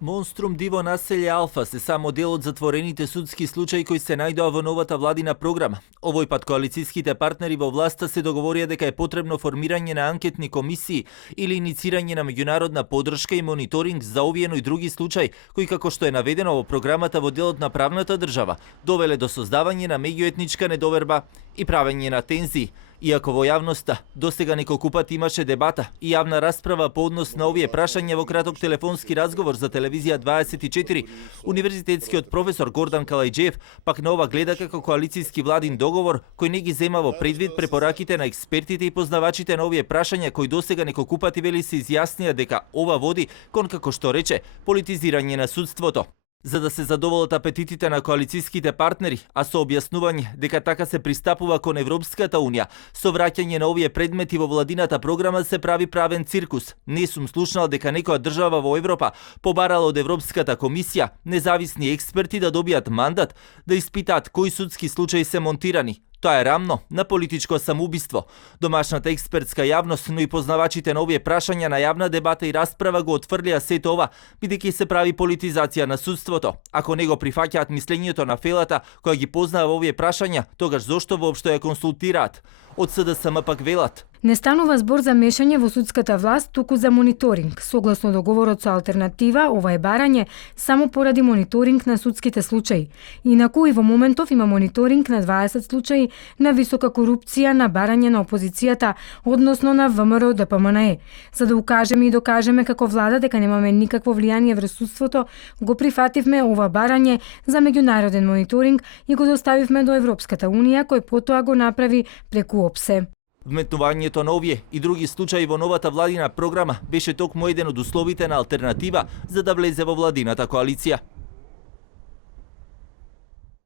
Монструм диво населје Алфа се само дел од затворените судски случаи кои се најдоа во новата владина програма. Овој пат коалицијските партнери во власта се договорија дека е потребно формирање на анкетни комисии или иницирање на меѓународна поддршка и мониторинг за овие и други случаи кои, како што е наведено во програмата во делот на правната држава, довеле до создавање на меѓуетничка недоверба и правење на тензии. Иако во јавноста досега неколку пати имаше дебата и јавна расправа по однос на овие прашања во краток телефонски разговор за телевизија 24, универзитетскиот професор Гордан Калајџиев пак на ова гледа како коалицијски владин договор кој не ги зема во предвид препораките на експертите и познавачите на овие прашања кои досега неколку пати вели се изјаснија дека ова води кон, како што рече, политизирање на судството. За да се задоволат апетитите на коалицијските партнери, а со објаснување дека така се пристапува кон Европската унија, со враќање на овие предмети во владината програма се прави правен циркус. Не сум слушнал дека некоја држава во Европа побарала од Европската комисија независни експерти да добијат мандат да испитаат кои судски случаи се монтирани. Тоа е рамно на политичко самоубиство. Домашната експертска јавност, но и познавачите на овие прашања на јавна дебата и расправа го отфрлија сето ова, бидејќи се прави политизација на судството. Ако не го прифаќаат мислењето на фелата која ги познава овие прашања, тогаш зошто воопшто ја консултираат? Од СДСМ пак велат: не станува збор за мешање во судската власт, туку за мониторинг. Согласно договорот со Алтернатива, ова е барање само поради мониторинг на судските случаи. Инаку и во моментов има мониторинг на 20 случаи на висока корупција, на барање на опозицијата, односно на ВМРО ДПМНЕ. За да укажеме и докажеме како влада дека немаме никакво влијание врз судството, го прифативме ова барање за меѓународен мониторинг и го доставивме до Европската унија, кој потоа го направи преку ОПСЕ. Вметнувањето на овие и други случаи во новата владина програма беше токму еден од условите на Алтернатива за да влезе во владината коалиција.